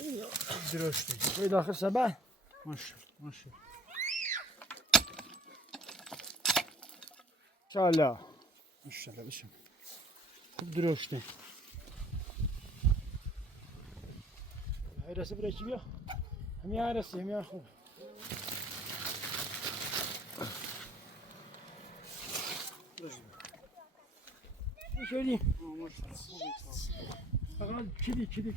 بسم الله. درشته. توی داخل سبه؟ ماشاءالله ماشاءالله. انشالله. ماشاءالله بشم. خوب درشته. هیرسه برای چی بیا؟ همین هیرسه همین خوب. شدی؟ فقط کلی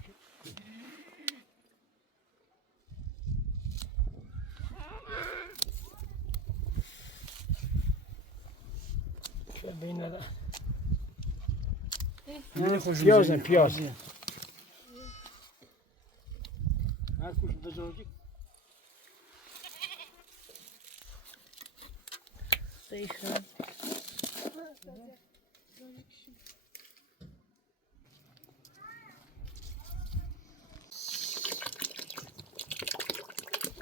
بین نده پیاز هر کش بزرگی Değişen.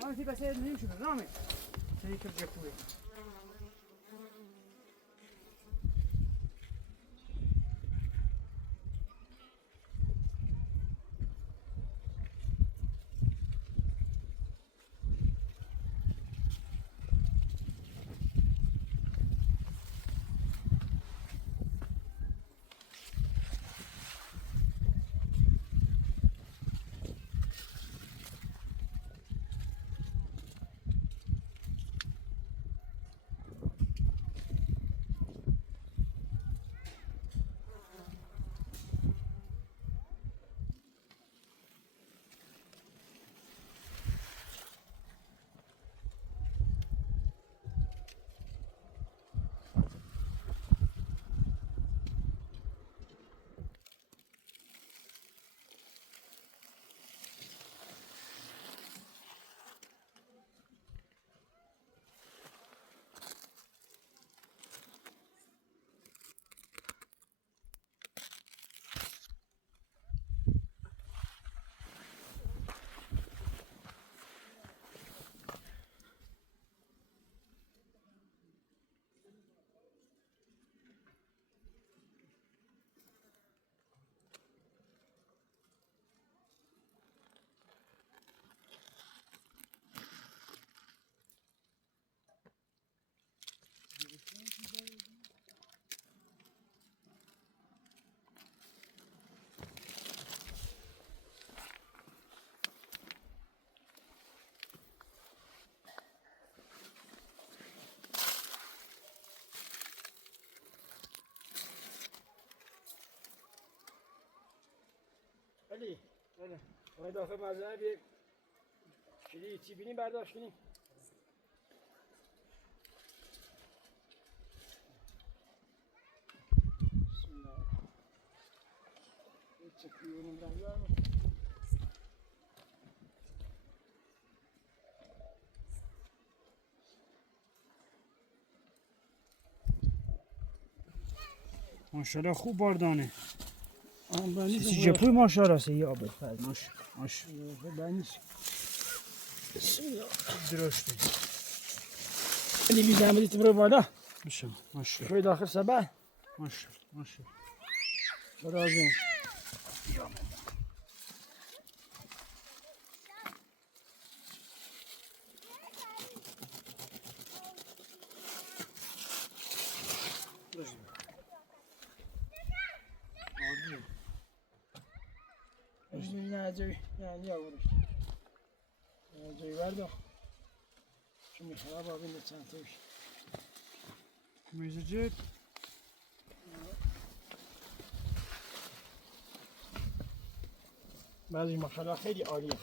Anti bas edin şunu, Rami. Seni kıracak bu. علی، بله. باید داخل مزرعه بیه کلی چی بینیم برداشت کنیم. بسم الله. این چکی اونم رنگارم. ماشاءالله خوب باردانه. سی جپوی ماشاءالله سی آب فرد ماشاءالله بنیش. بسم الله. درشته. علی بی زحمتی تو برو بالا. بشم ماشاءالله. توی داخل سبه؟ ماشاءالله ماشاءالله. برازیم. نه جوی نه نیا برش جوی بردو چون میخواه با بینده چند تایش میزه جد بعضی ماشاءالله خیلی عالیه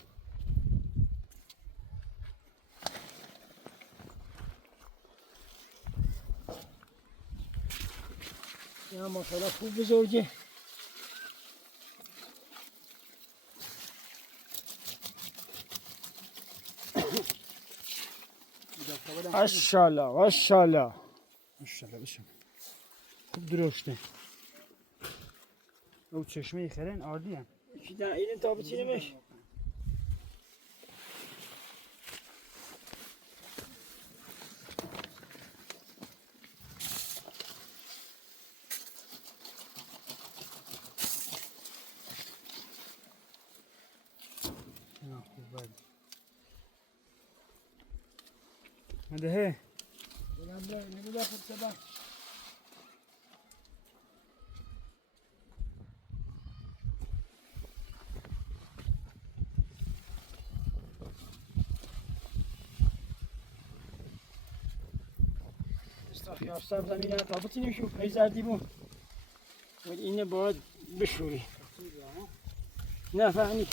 یا ماشاءالله خوب بزرگه ماشاءالله ماشاءالله ماشاءالله بشم خوب درشته او چشمه خرن عادی هم نه این تا بچینمش هذا نقول داخل سبع. خیار سبز هم میگن تا بتونیم شوخی زردی بون ولی اینه باید بشوری نه فهمید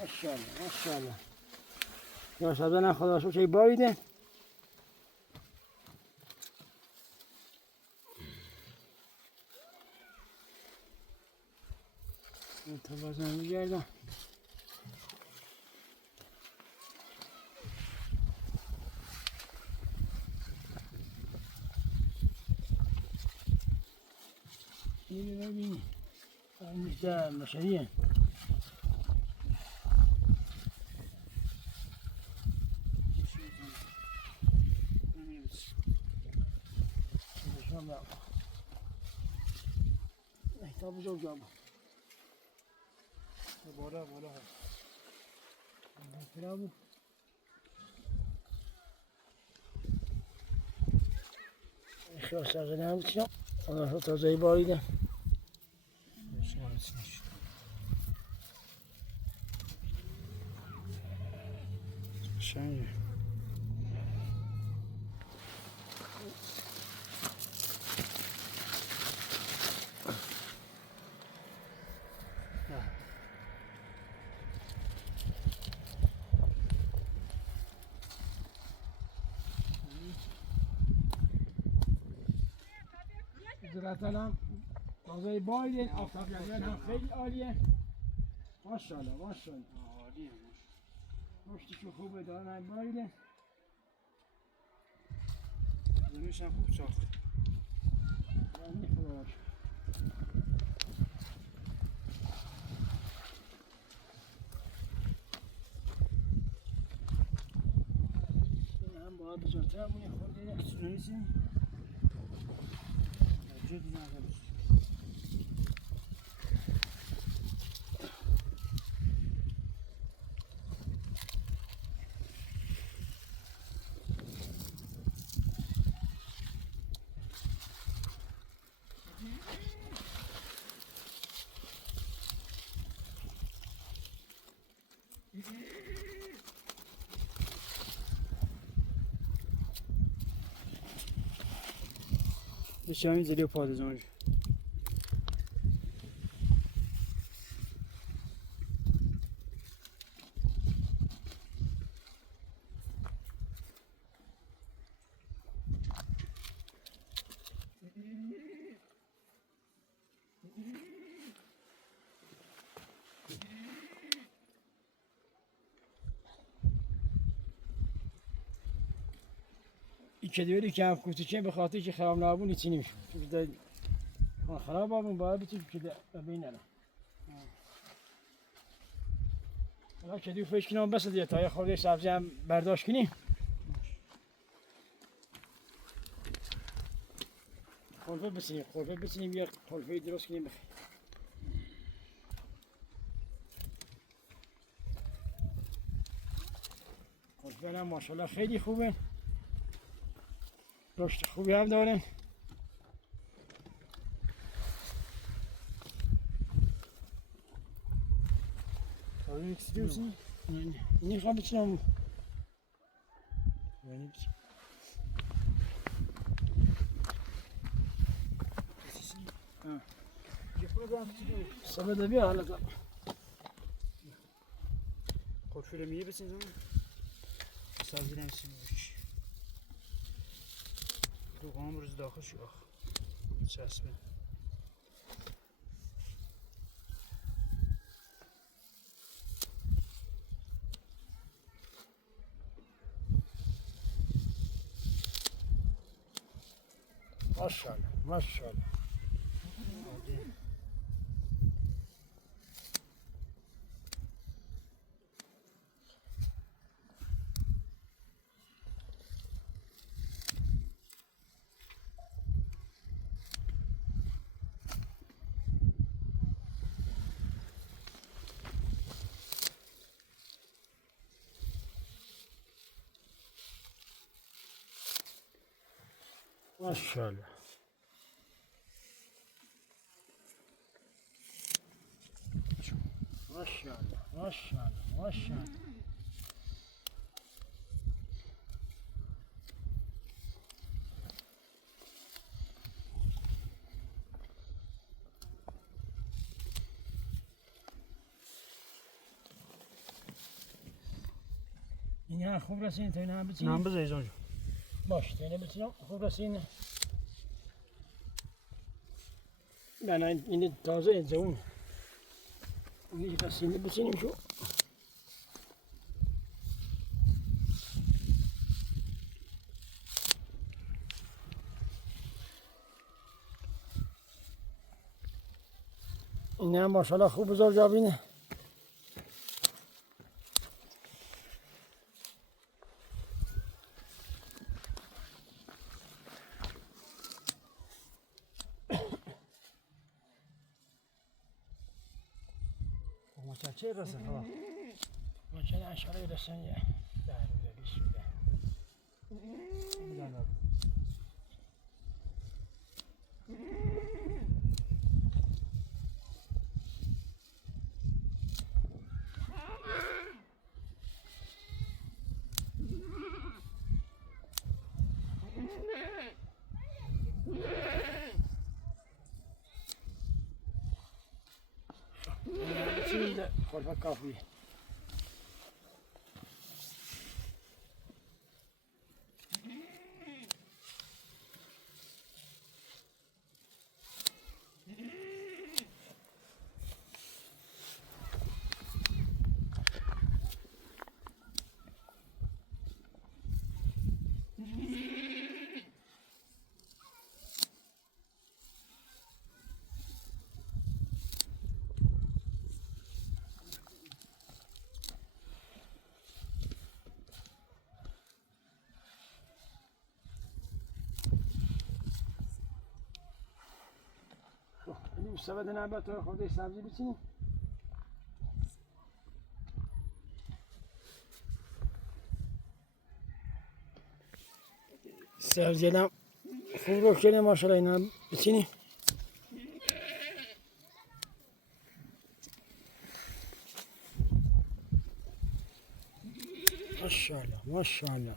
ماشاءالله ماشاءالله خیار سبز نه خدا شو چه باریده این تا بازم میگردم اینو ببینی اینش در مشهریه احتاب جو جاب بالا بالا برافو خیار سبز نمی بچینم خدا تازه باریده شنجه زراتل هم تازه باریده آفتاب گردن هم خیلی عالیه ماشاءالله ماشاءالله عالیه رشدشون خوبه دارن هم باریده زمینش هم خوب ساخت یعنی خدا باشه این هم باید بزرگتر بونه خورده سونیسیم جدی نگرد بشه همین زلی و پادزان این کدوری که هم کوتوچه به خاطر که خراب نبود نیچی نمیشه چون خراب آبون باید بتونیم که بین نرم حالا کدو فش کنم بس دیگه تا یه خورده سبزی هم برداشت کنیم خلفه بسینیم یه خلفه درست کنیم بخیر خلفه هم ماشاءالله خیلی خوبه رشد خوبی هم داره اینی خواه بچنم سبب بیا حالا خود میه بسین زمان سازی نمیسیم بچ تو قام روز داخل شو آخ چسبه ماشاءالله ماشاءالله ماشاءالله. ماشاءالله ماشاءالله ماشاءالله. این خوب رسین تا اینا هم بچینی؟ نام بذار ایزان جو. باش تا اینا بچینم خوب رسین. من این تازه اینجا اونی که رسینه بچینیم شو. این هم ماشاءالله خوب بزار جابینه. چه رسه ها؟ ممکن اشاره رسن یه در روزه 20 روزه. چیز خورفه کافی. این سبد نبات رو خورده سبزی بچینی؟ سبزی هم خوب رو کنه ماشاءالله اینا بچینی؟ ماشاءالله ماشاءالله.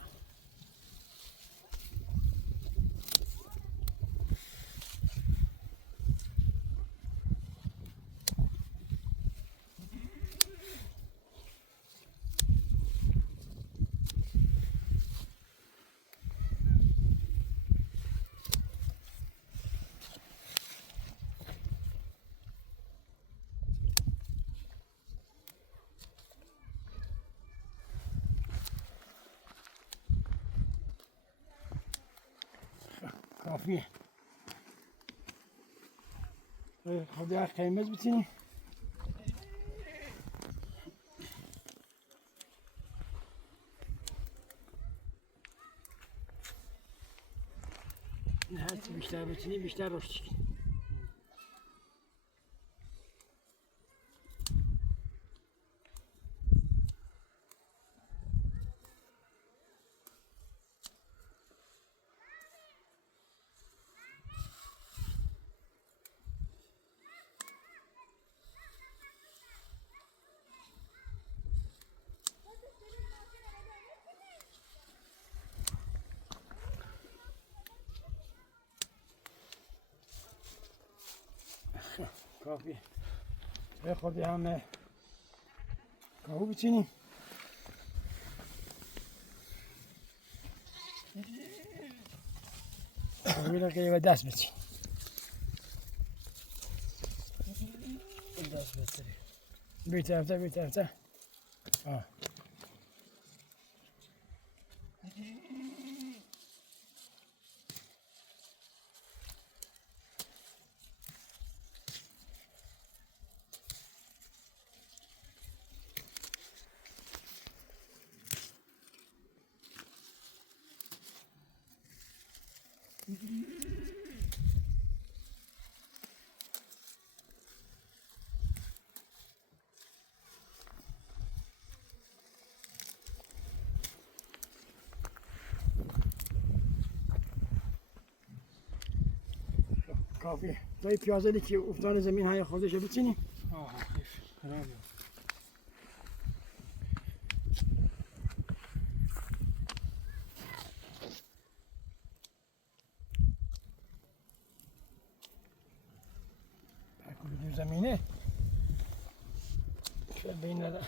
کافیه. خود یک قیمز بچینی؟ نه هرچی بیشتر بچینی بیشتر رشد کنی. کافیه. یه خورده هم کاهو بچینیم. کاهو که یه دست بچین. دست بچین. بی طرفته. آه. کافیه. دایی پیازه که افتان زمین های خودش بچینی. آه حیف خرابه. بکن زمینه. شاید بین نده.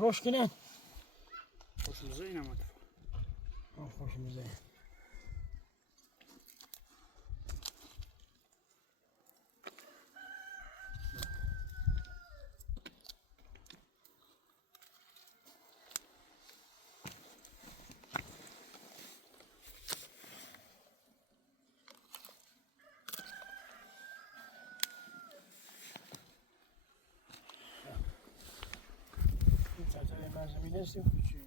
روش کنن. Hoşumuza inanmadı. Hoşumuza. Malzemeyi nasıl yapıyorsun?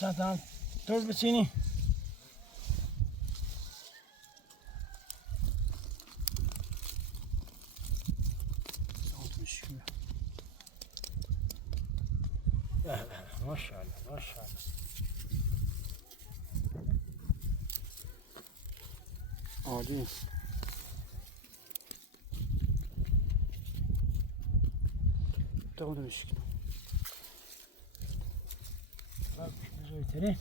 Çantam toz biçini. Maşallah, maşallah. Adi. Tamam demiş. Bak güzel.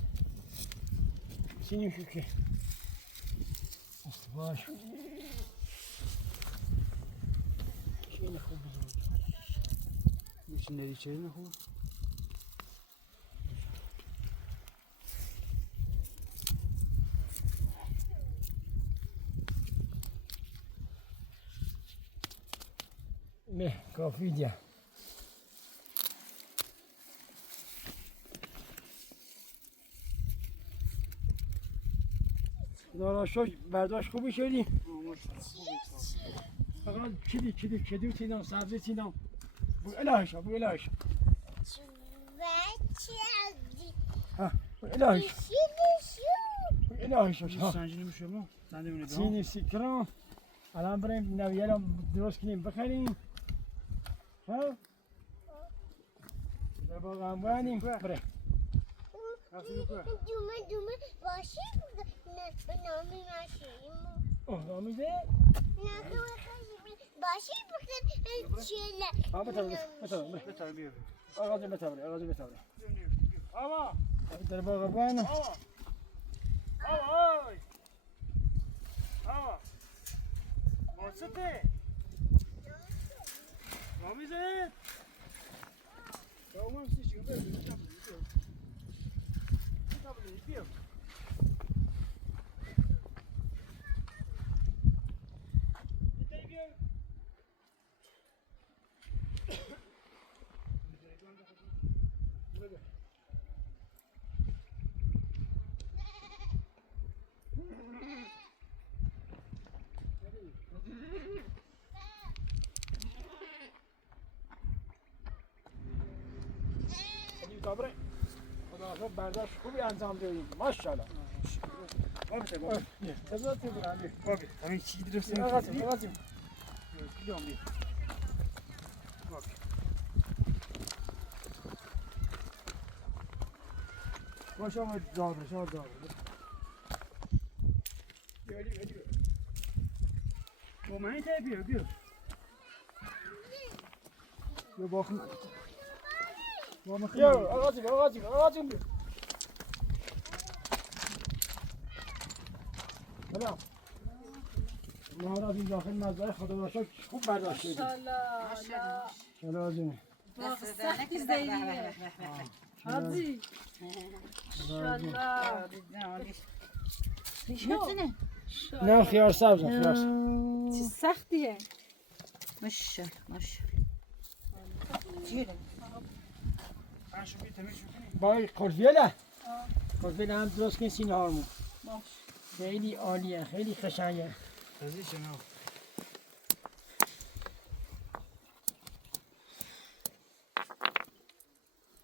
Senin şükür. İstifa şu. Şeyini koy güzel. İçinde içeri mi koy? Ne, kafiydi ya. داراشو برداشت خوبی شدی؟ فقط کدی تیدم سبزی تیدم بو الهشا ها بو الهشا Sancılı bir şey mi? Sen de öyle devam. سینی سیکرام الان بریم نویلم درست کنیم بخریم ها در باقی هم بریم بریم Düme başı burada nami maşıyım. نامیده؟ Ne başı bakın şeyler. ها بتابره Bir tane bir. آغازی بتابره آوا در باقی بریم Ay. Aa. Mortsete. Ramize. Tamam siz çıkın böyle bir tane. Tamam yapıyorum. Dobre. خدا برداشت خوبی انجام دادیم ماشاءالله. Abi sen bak. تزات برام. Abi hani çiğ direfsin. آغازیم. Biliyorum bir. Bak. Başa mı dağılır. Geliyor. O mani tabi yapıyor. Ya bakın. Ya ağacım. Tamam. Mağaranın daxil mezarı xodadaşa خوب برداشت شدی. ماشاءالله. شلازم. سخت زیه. Hadi. İnşallah. Şöyle. نه خیار سبز خیار سبز چی سختیه. ماشاءالله ماشاءالله. جیره. من شو تمیز شو کنی با قرفیله قرفیله هم درست کن سینه هارمون خیلی عالیه خیلی قشنگه تازه شما.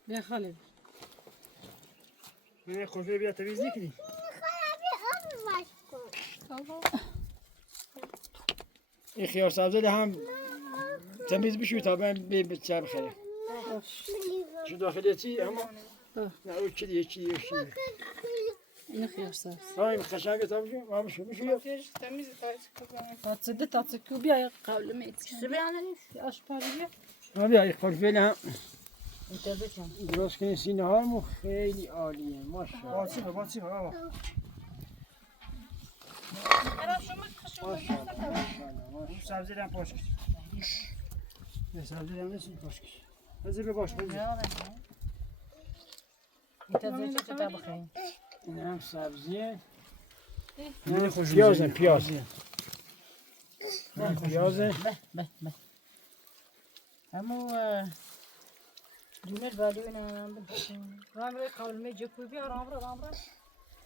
بیا خاله. من خورده بیا تمیز نکنی. خرابی آب باش کن. این خیار سبزه هم تمیز بشوی تا به بچه بخره شو داخلی چی اما نه او چی اینو خیار سبز. های قشنگه تا بشو ما بشو تاتسده تاتسکو بیا قبل میت. چی بیانه؟ آشپاری بیا. ها بیا این قرفیله هم این تازه چم. درست کنی سینه هارمون خیلی عالیه ماشاءالله باچی بابا. ماشاءالله سبزی هم پاش کش. نه سبزی هم نیست باش کش بذار بباش بذار این تازه چه تا بخوریم؟ این هم سبزیه من پیازه پیازه پیازه به همو جونت ولی نه من بخورم. رام رو قبل می جکوی بیا رام رو.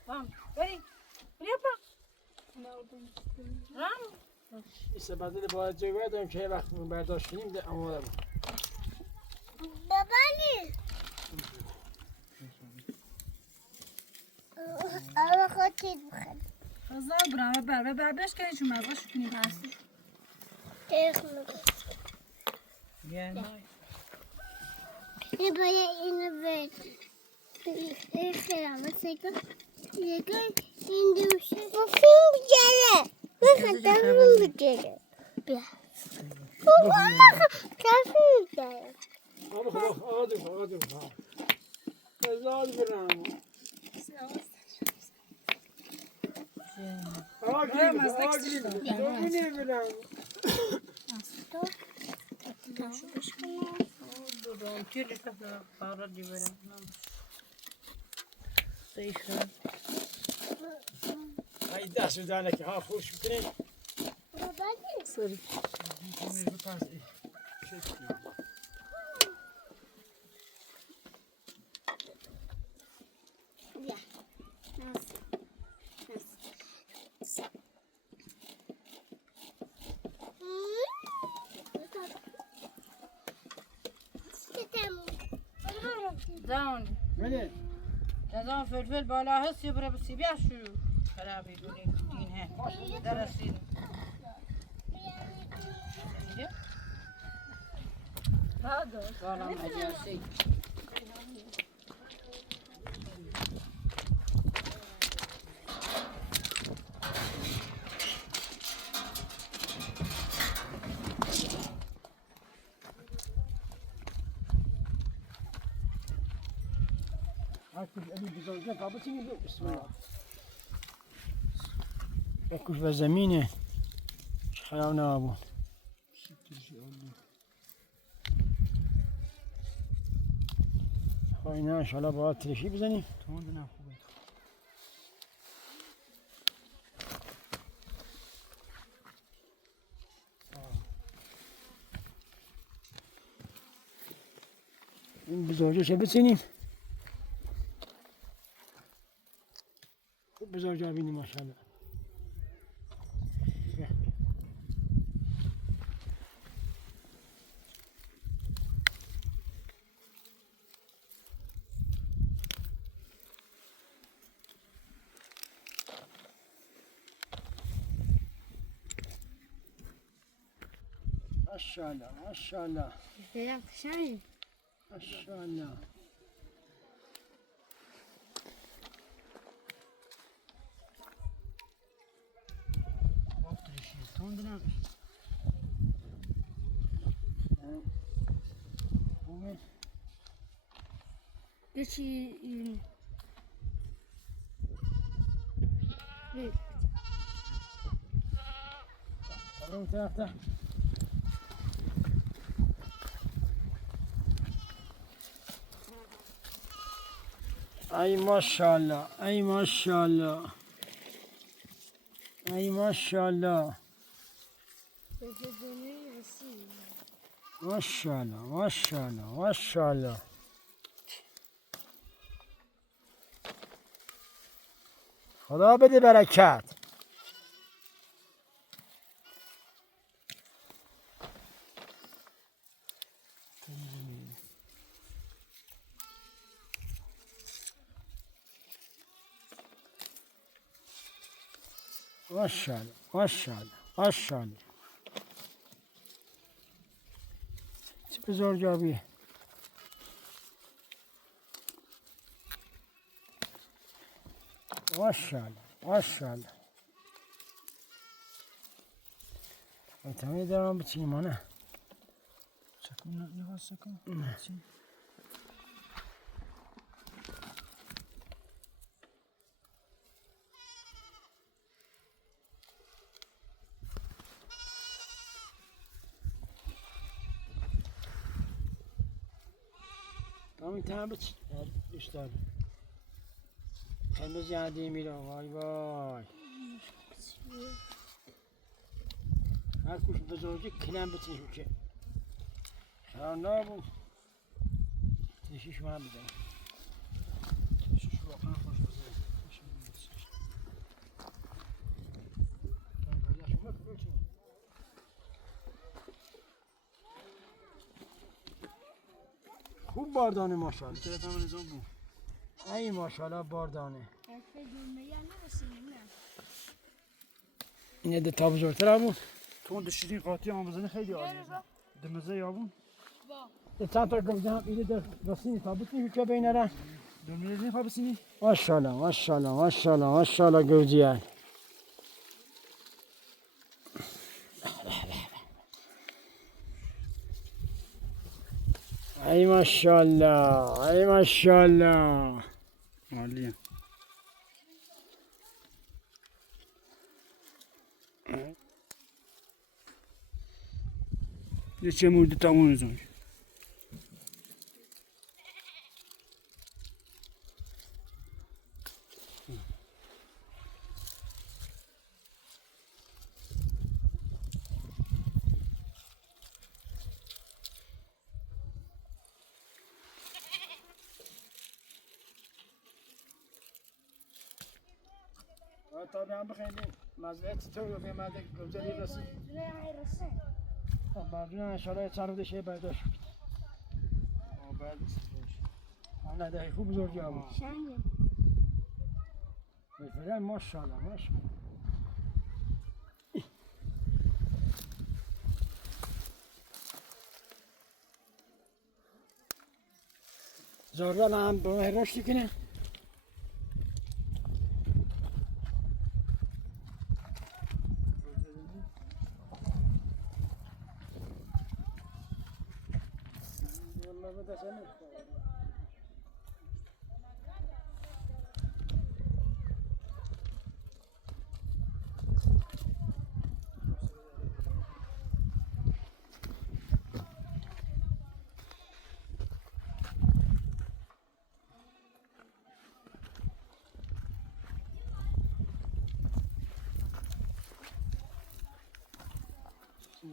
رام بری. بیا با. رام. این سبزی باید جای باید که وقت برداشت کنیم ده آماده بود بابانی آقا خود چیز بخیر خزا برام بر بش کنی چون مزاش کنی پس. بیان. یه باید اینو برد این خرابه سکن یکن این دوشه فیلم بگره من خواستم فیلم بگره بیا بابا من خواستم فیلم بگره آقا دو بزاد برم آقا گریم دوبینه برم دوران تیری که خارج دیوارم. سیخ. ای دست دانه که ها خوش کنی بابانی سری. بیا زان. بله زان فلفل بالا هست یه برای بسی بیا شو. خرابی بودی دین ها. درسید. بالا مجلسی. بسم الله بکش و زمینه خراب نبود خواهی نه انشالله باید ترشی بزنیم تند نه خوبه. این بزرگش بچینیم خوب بزرگ بینیم ماشاءالله ماشاءالله ماشاءالله بیا کشانی ماشاءالله تند نه. خوبه یکی اون طرفta ای ماشاءالله ای ماشاءالله ای ماشاءالله ماشاءالله ماشاءالله ماشاءالله خدا بده برکت ماشاءالله ماشاءالله ماشاءالله چه بزرگابیه ماشاءالله ماشاءالله تمام دارم بچینیم نه سکون نگاه سکون تمام تمام بچین بیشتر تمام زیادی میره وای وای هر کوش بزرگی کنم بچینیم که خراب بود تیشیش من بزنیم شش واقعا خوش بزنید خوب باردانه ماشاءالله طرف هم نظام بود ای ماشاءالله باردانه اینه ده تا بزرگتر بود تو اون شیرین قاطی هم بزنی خیلی عالیه دمزه یابون ده چند تا گوزه هم اینه در رسینی تابوت نیست که بین را دنبال این خواب بسینی ماشاءالله ماشاءالله ماشاءالله ماشاءالله گوزیان ای ماشاءالله ای ماشاءالله عالیه یه چه مورد تمون زنگ تا به هم بخیلی مزلت تو رو به مزلت گوزه دی رسید بعدون انشاءالله چند رو دشه برداشت بعد نه ده خوب بزرگی هم بود بفرن ماشاءالله ماشاءالله زاردن هم به مهر رشدی کنه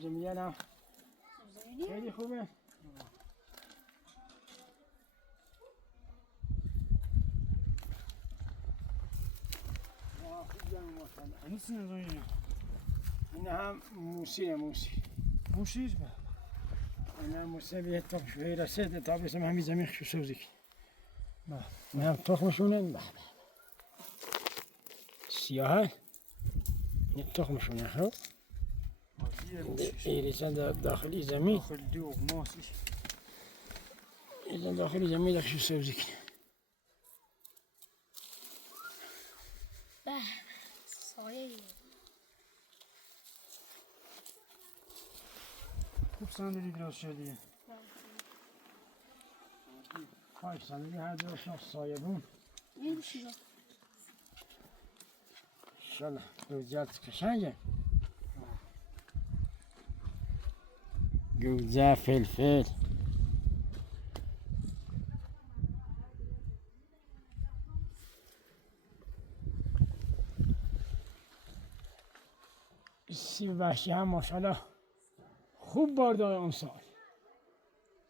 زمینه هم خیلی خوبه این سینه زنگ این هم موسیه موسی موشیش به این هم موسی بیه تا شوی رسید تا بسیم همین زمین خشو سوزی کنی این هم تخمشونه سیاه این تخمشونه خب ایریزن داخلی زمین داخل دو ماسیش ایریزن داخلی زمین داخل سوزی کنی خوب صندلی درست شدیه 5 صندلی هر دوشون سایه بون انشالله گوزه کشنگه گوزه فلفل سیب وحشی هم ماشاءالله خوب بار داره اون سال.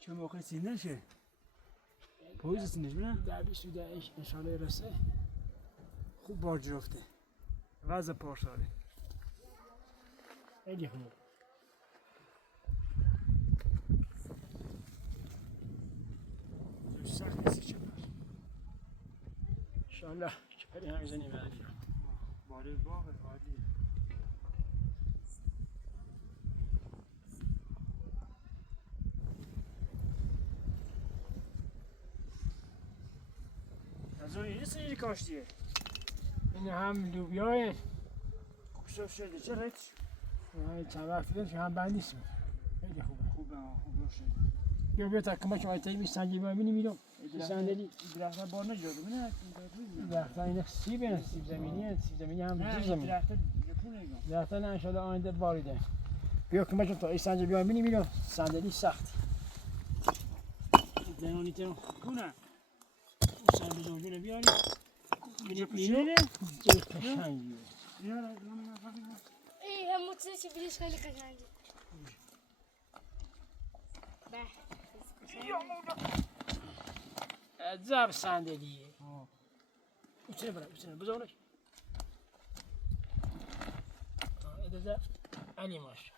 چه موقع سینشه؟ پاییز سینش نه؟ در 21 انشالله رسه. خوب بار جفته. وضع پارساله. خیلی خوب. سخت نیستی چه بار؟ انشالله چپری هم میزنیم بعدی. باره باغ عالیه. از اون این سری کاشتیه. این هم لوبیای خوشش شده چه رچ؟ چند وقت دیگه هم بند نیست. خیلی خوبه. خوب باشه. بیا تا کمک آیتایی میسنجی ببینیم میرم. صندلی درخت بار نجاده نه؟ درخت این سیب زمینی هم نه زیر زمین. درخت جپونه اینا. درخت نه انشالله آینده باریده. بیا کمک تا این صندلی ببینیم میرم. صندلی سخت. زنانی تو کنه. صندلی جوجونه بیاری. میره؟ جای قشنگیه. ای همون چیزی بلیش خیلی قشنگه. عجب صندلیه. بچه بزنش. اجازه علی ماش.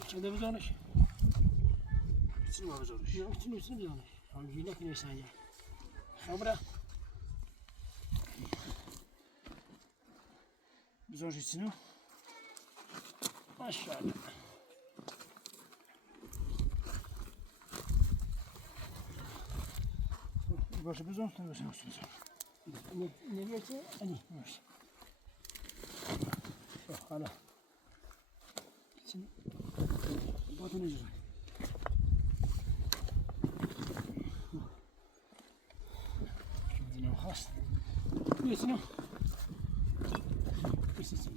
بچه بزنش. چی ما بزارش؟ یا چی بزنش. همینجوری نکنی سنجا. خبره. بزارش چی نه؟ ماشاءالله. باشه بزن تا بزن. نمیشه چی؟ علی باشه. حالا. باتون نجوم. دیدم خواست. بیشتر. بیشتر.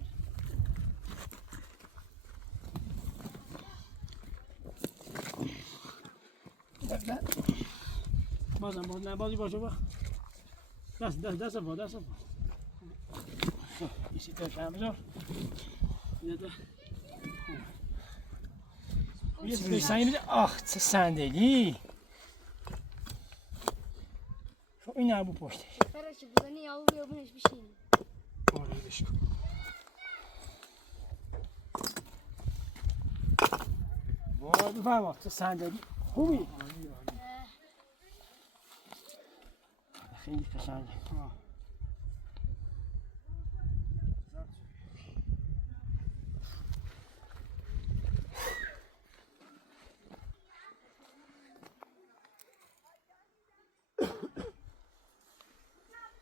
بازم باز نبازی باشه با. دست با. ایشی ترشم بذار. یه سنگی میده. آخ چه صندلی. خب این نبود پشتش. فرش بزنی یا بونش بشین. آره بشه. وای بفرما چه صندلی خوبی. خیلی قشنگه.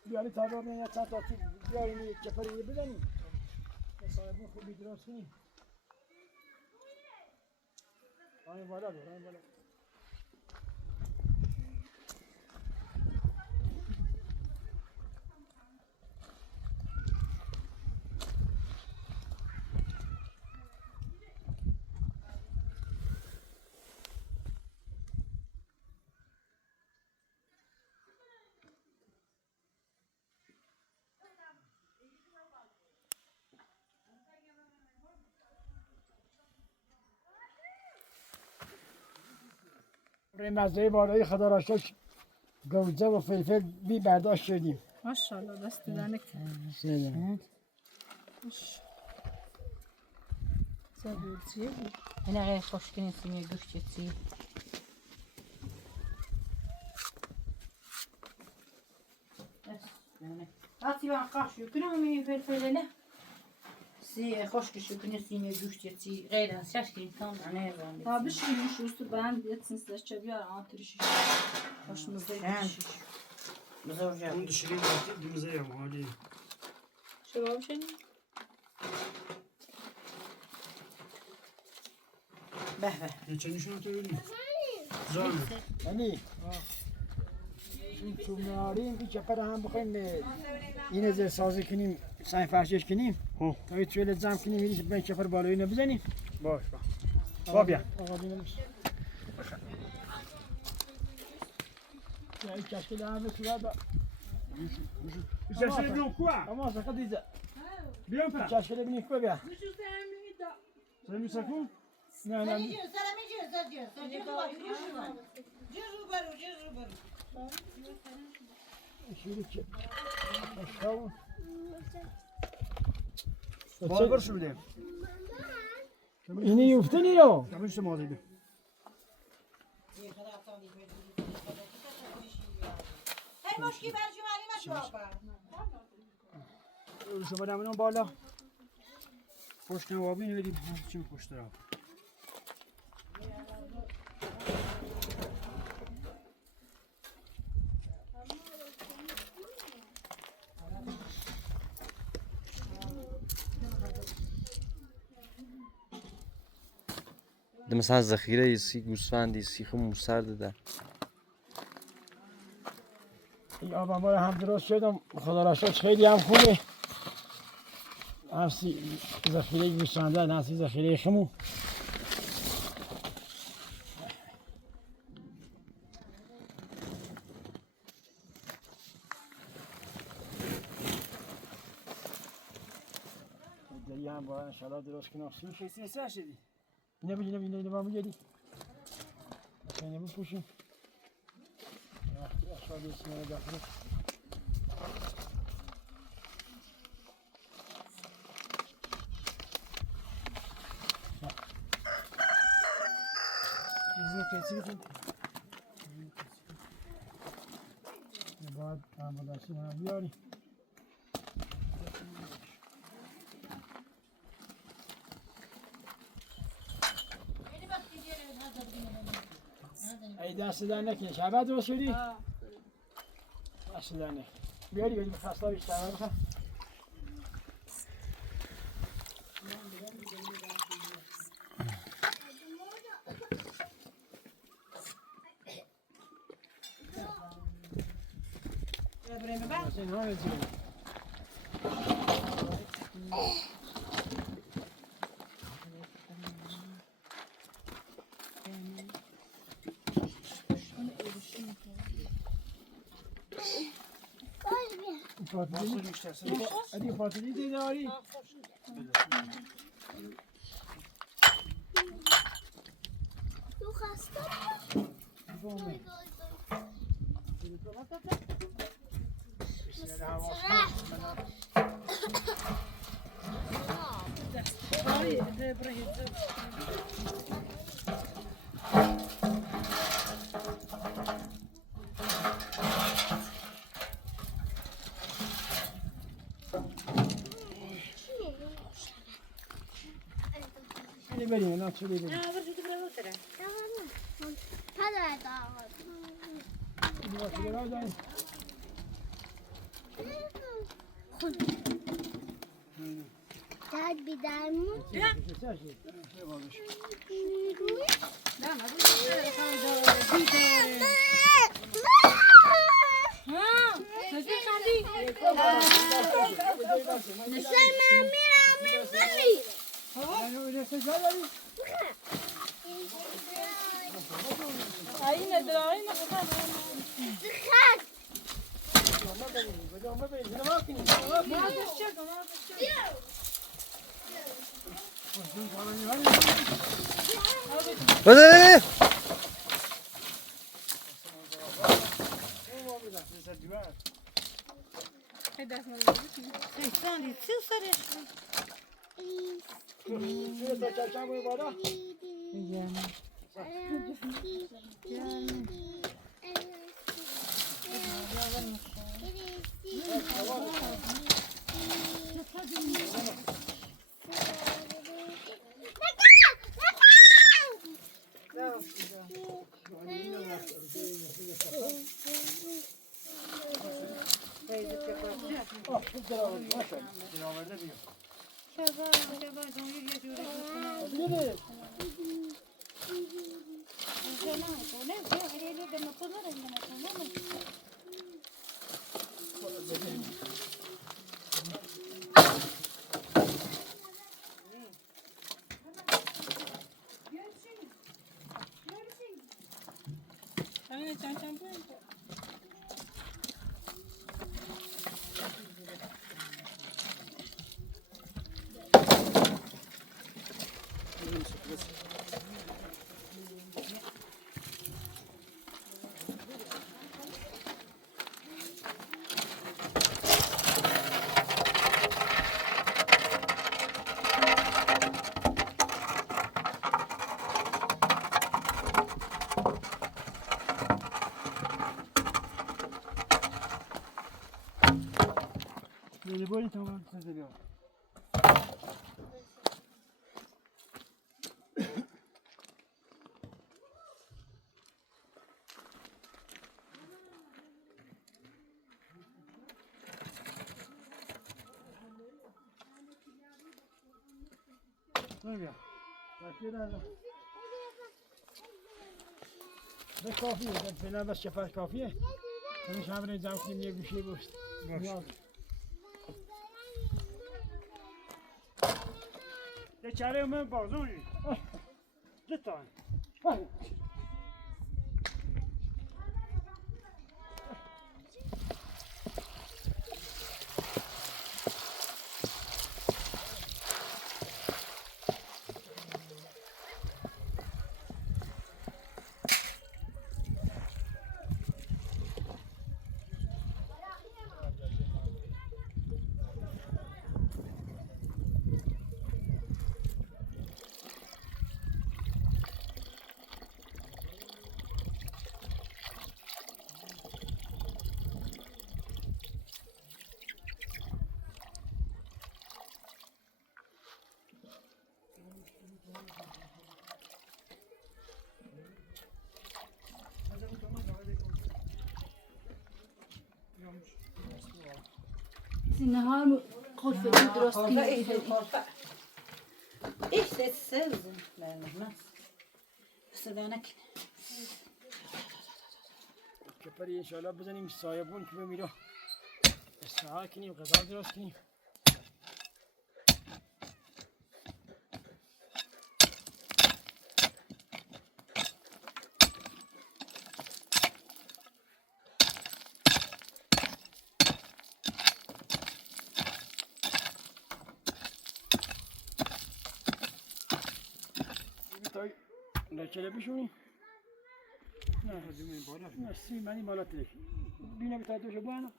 بیاری تا دارم یا چند تا بیاریم یک کفری بزنیم. صاحبون خوبی درست کنیم. این بالا بیار، این بالا. روی مزرعه بالایی خدا را شکر گوجه و فلفل بی برداشت شدیم. ماشاءالله دست دانه این غیر خوشگلی سیمه گوشتی. هاتی ben kaş yükünü mi felfelene? Si hoş yükünü sine güçteti. Gayren şaşkın tam ne yazan. Tabii şimdi şu üstü ben yetsin size çebiyor antırış. Hoşumuzda yetiş. Zorca. Bunu dışarıya bırakıp dimize yam hali. Şevap şey mi? Behve. Geçen şunu söyleyeyim. Zor. یعنی این تو میاریم این چپر هم بخوایم این زیر سازی کنیم سنگ فرشش کنیم تا این تویل جمع کنیم این به چپر بالایی رو بزنیم Boş bak. Bak ya. آقا بینمش Keşke lahana suya da. Tu cherches les blancs quoi? Ama sakın diyeceğim. Bien pas. Keşke de binip koy ya. Ça a mis 5 ans? Ne ne. Şöyle ki. Aşağı. Bon, je voulais. İni yuftu ne o? T'as vu justement les deux. Je vais l'amener en bas là. Prochain wabin, il est petit proche là. ده مثلا ذخیره سی گوسفندی سیخ موسر داده یا با ما هم درست شدم خدا را شکر خیلی هم خوبه نفسی ذخیره گوسفنده نفسی ذخیره خمو دیگه هم باید انشالله درست کنم Qu'est-ce que c'est ça, chérie? اینه با میگیری اینه بپوشیم وقتی اشغال اسمه رو داخل باید هم بدرسی هم بیاری ای دست در نکنه شبه درست شدی؟ دست در نکنه بیاری بیاری بخسته بیشتر بخواه هذه فاطمة داري تو خسته اللي بالي انا تشوفي لي پدر داغ داد بیدارمون بده یه باری تمام سازی بیا به کافیه فعلا بس شفاف کافیه کنش هم نظام کنیم یه گوشه گوشت یه چاره من بازونی جتان نهار خوش بدون درست کنیم İşte sevdim ben olmaz. Sıdanak. کپری انشالله بزنیم سایبون که بمیره استراحت کنیم غذا درست کنیم نچله بشونی؟ نه نه سی منی بالا تلش بینه بتا دوشو بانا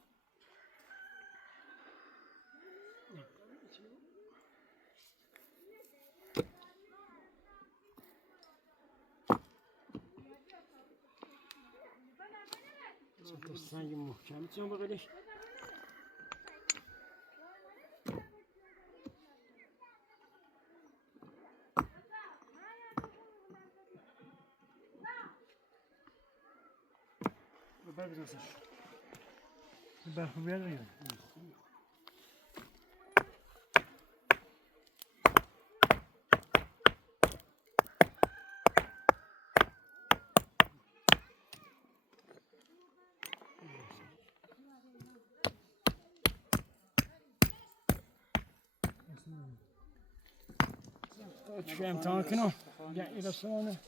سنگ محکمی چون بقیدش بر بزنسش بر خوبیت بگیرم شو امتحان کنم یعنی رسانه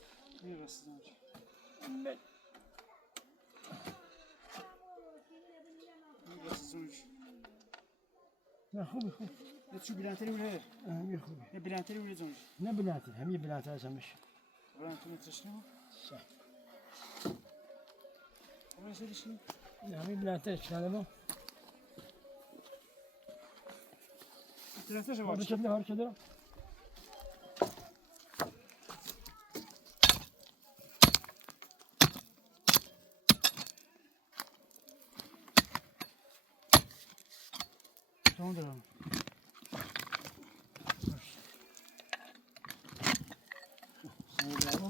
نه خوبه خوب یه چو بلندتری بوده همین خوبه یه بلندتری بوده زنش نه بلندتر همین بلندتر از همش بلندتر نترشنه اما نسه دیشی نه همین بلندتر چنده ما بلندتر شما هر چه هر چه دارم تمام دارم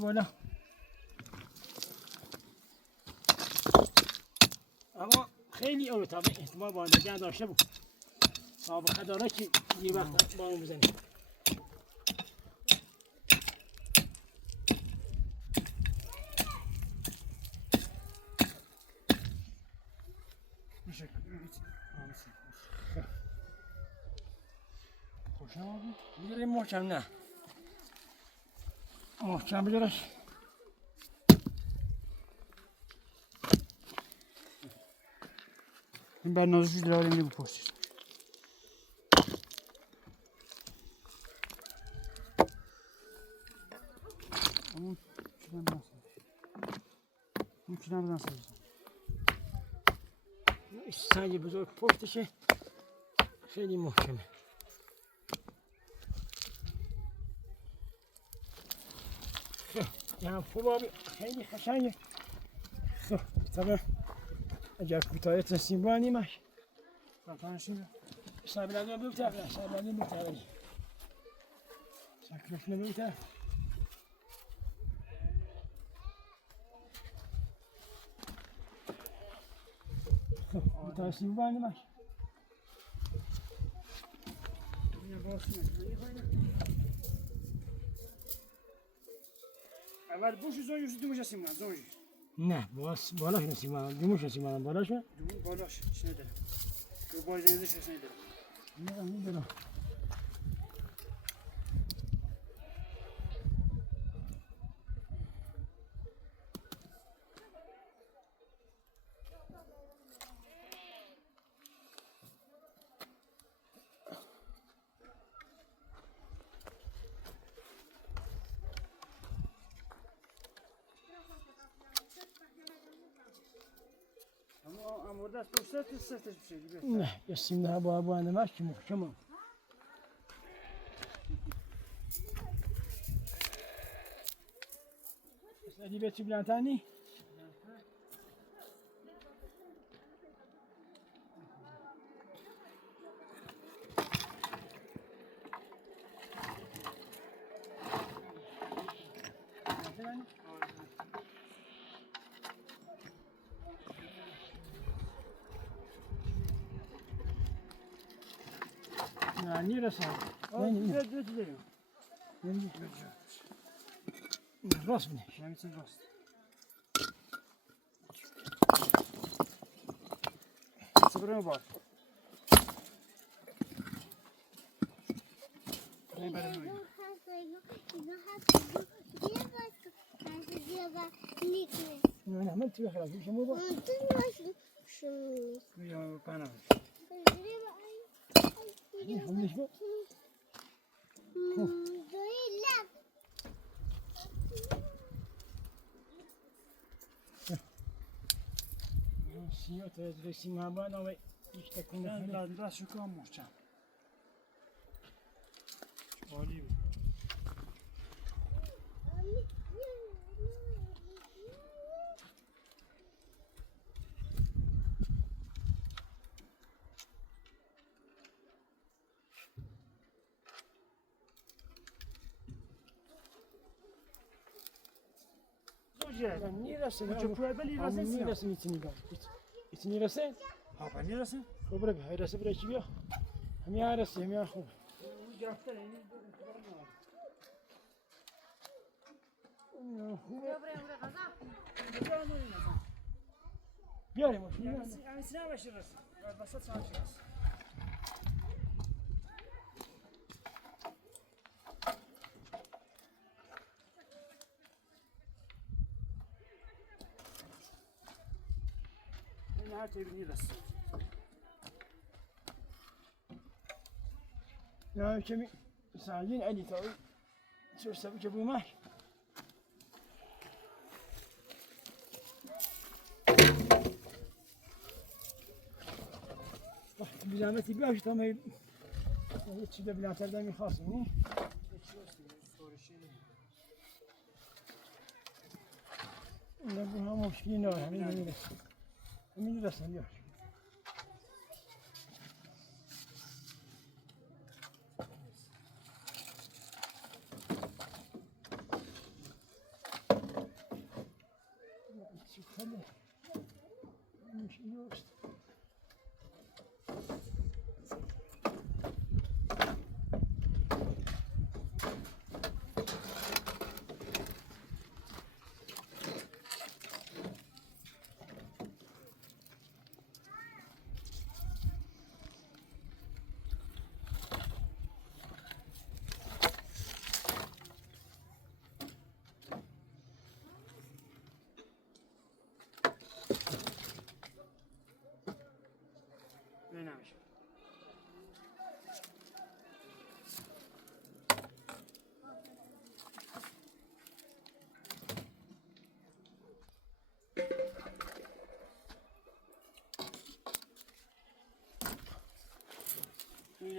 بالا اما خیلی احتمال باندگی داشته بود سابقه داره که یه وقت با اون بزنیم می‌ذاریم محکم نه محکم بذارش این بر نازشی داره میگه پشتش همون چیزم نسازم. این چیزم نسازم. سنگ بزرگ پشتشه خیلی محکمه. یه هم خوب آبی خیلی قشنگه. خب طبعا اگر کوتاه تنسیم بانیمش Kapanışını. سابلانی بوده سابلانی بوده سکرف نبوده خب کوتاه تنسیم بانیمش Yine basın. Evvel bu şu zonju şu dumuşasın lan zonju. نه بالاش نسیم بانم دیموش نسیم بانم بالاشه Dumu balaş içine de. Bu boydanızı şişesine de. نه میدونم Ama orada poşet sırtış bir şey gibi. نه یسیم نه با ابو انمش که محکمم سعدی بیتی بلانتانی نه نیرسم نه نه Dört gidelim. راست بینه Yemişsin rast. Sıfırına bak. Ne böyle mi? نه نه من توی خلاص شما با Ya bana. همونش با سیاه تا از رسیم هم باید آمه یک تکنه Ben خیلی lazım şu kan muhçam. Oli. Zoje. نیرسه Bu çöpüye beli همون rasın ya. نیرسه ایتنی با ایتنی رسه Ha ben ne rasın? خب برای های رسه برای چی بیا همی ها رسه همی ها خوب Bu yaptı yani. بیاریم ماشین Annesine başlarız. Basat çalışırız. Yine her tebiniyoruz. نه کمی سعیین علی تاوی چور سبی که بومش وقتی بزنمتی بیاش تا می چی به بلاتر دمی خواستم نی نه bu هم مشکلی نه همین میرسه همین میرسه بیاش خاله مش يوست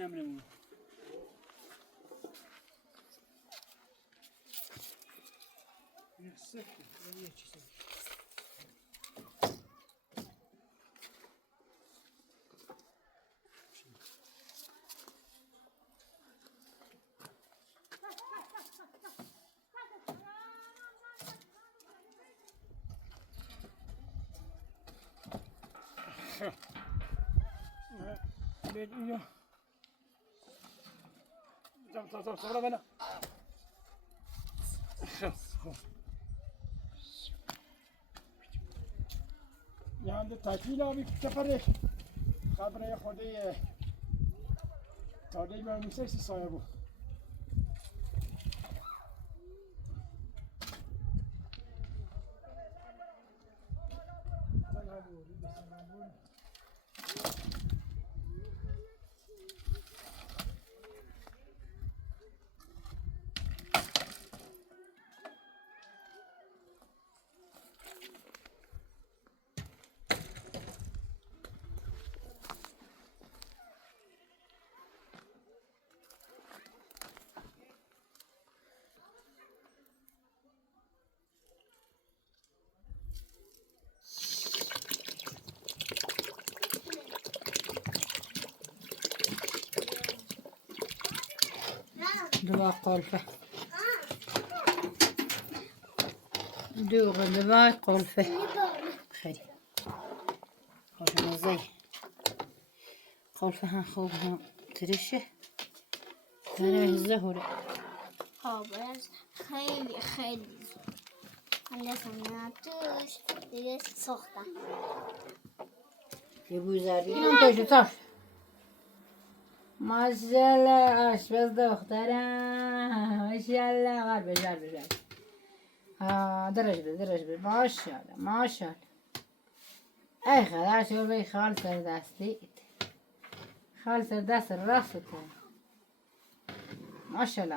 نمونه این سفته یه چیزی اینجا صبر بنا یعنی تاکیل آبی کفره خبره خوده تاده من میشه سایه بود دوا قلفه دوا قلفه خیلی خوش مزه قلفه هم خوب هم ترشه برای زهره خابرش خیلی زود من دستم توش دیگه سختم یه بوی زردی اینم توشو تاش ماشالله آشپز دخترم ماشالله قرب درج بده ماشالله ای خدا شو خال سر دستی خال سر دست راست ماشالله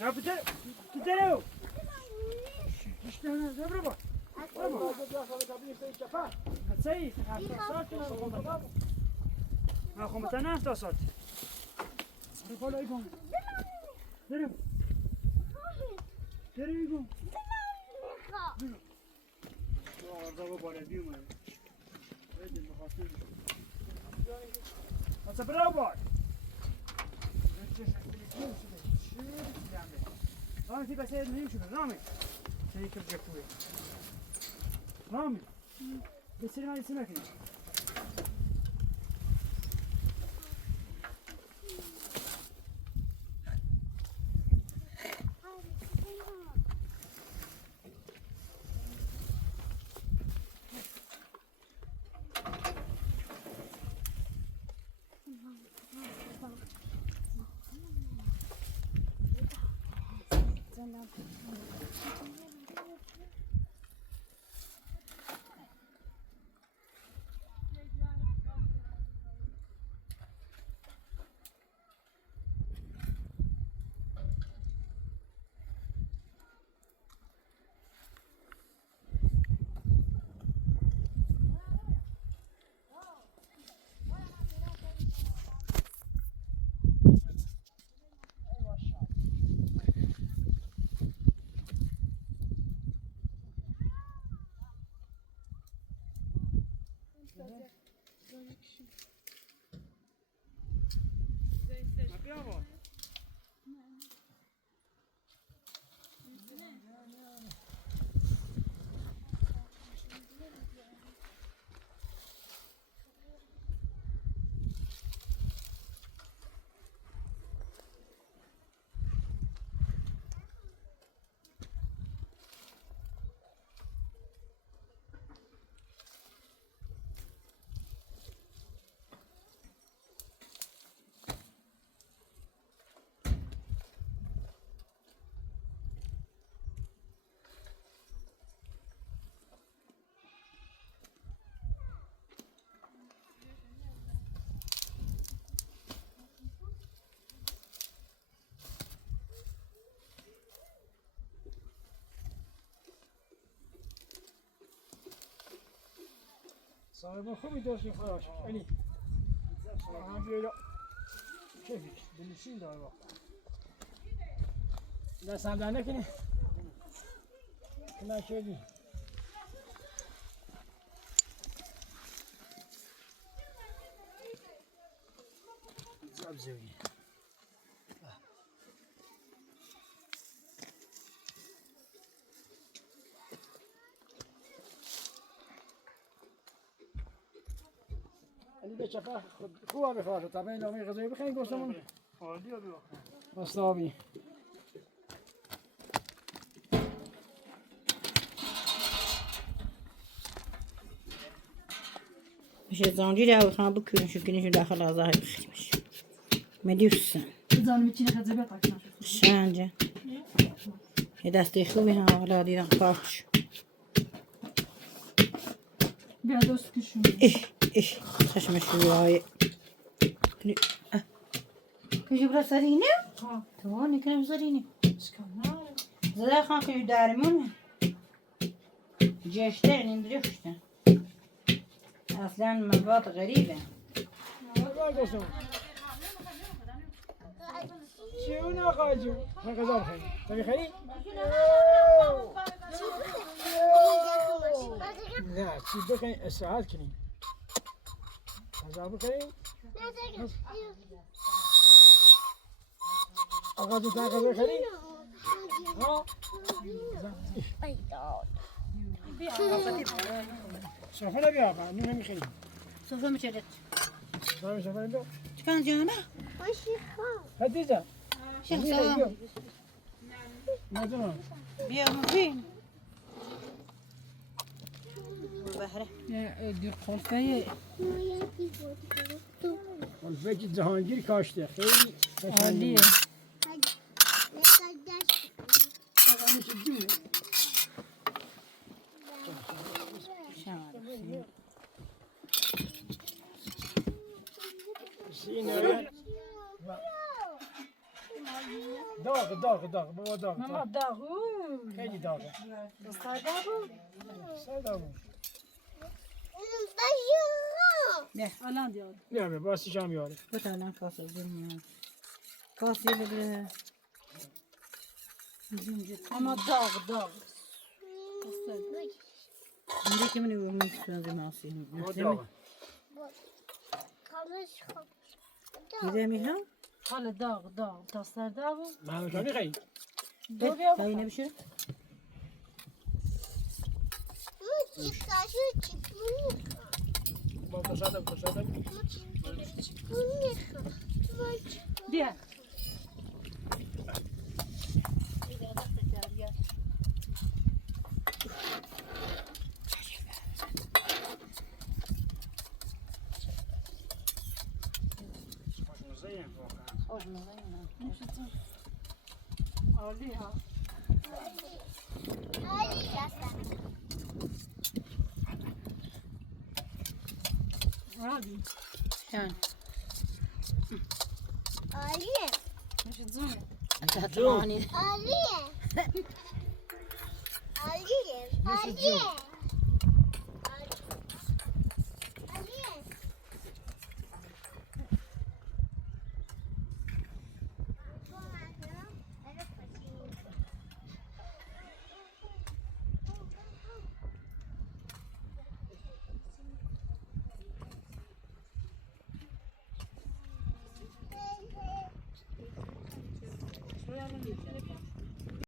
Ya gidelim. İşte ne bravo. Bravo. Hadi ما خو مثلا تا ساعت رو بالا ایگون بریم ایگون آرزا بالا بیومه بدیم بخاطر اصلا برای بار رامي في بسيط مهم شو رامي شريك الجكوي رامي بسير ما يسمعك بیا صاحب خوبی داشتی خواهش علی هم بیایلا کیفیش دلشین داره وقت دست هم در نکنی کنه کردی زب زوی علی به چپه خوبه بخواه تا به نامه غذایی بخوریم گوشتمون عالی ها بیا مستابی میشه زنجیری او خان بکنیم شو کنیم داخل غذای بخیرمش مدیوسن زانو میچینه خزه بطاکنه شنجه یه دسته خوبی هم حالا دیدم پاکش بیا دوست کشون ایش خشمش روی کجا برا سرینه؟ تو نکنم سرینه زده خان که درمونه جشته این درشته اصلا مواد غریبه چی اون آقای جو؟ من غذا بخوریم تو میخوری؟ نه چی بخوریم استراحت کنیم غذا بخوریم آقا جو تا غذا بخوری؟ ها؟ سفره بیا آقا نون نمیخوریم صفحه میچرد سفره بیا چکان جانه؟ حدیثه شخصا مدنم بیا مفین بحره دیر خلفه الفجر جهانگیر کاشته خیلی عالیه داغ بابا داغ ماما داغو خیلی داغه ساده بود الان دیار بیا به باسی شام یاره بتالن کاسه زمین کاسه بگیره اما داغ میره که منو میتونم زماسی داغه میره میهم حالا داغ تاستر داغو من تو میخوایی دو بیا دایی نمیشه با تو ساده بیا عالی ها عالی شان مش تزومي تطلعني عالیه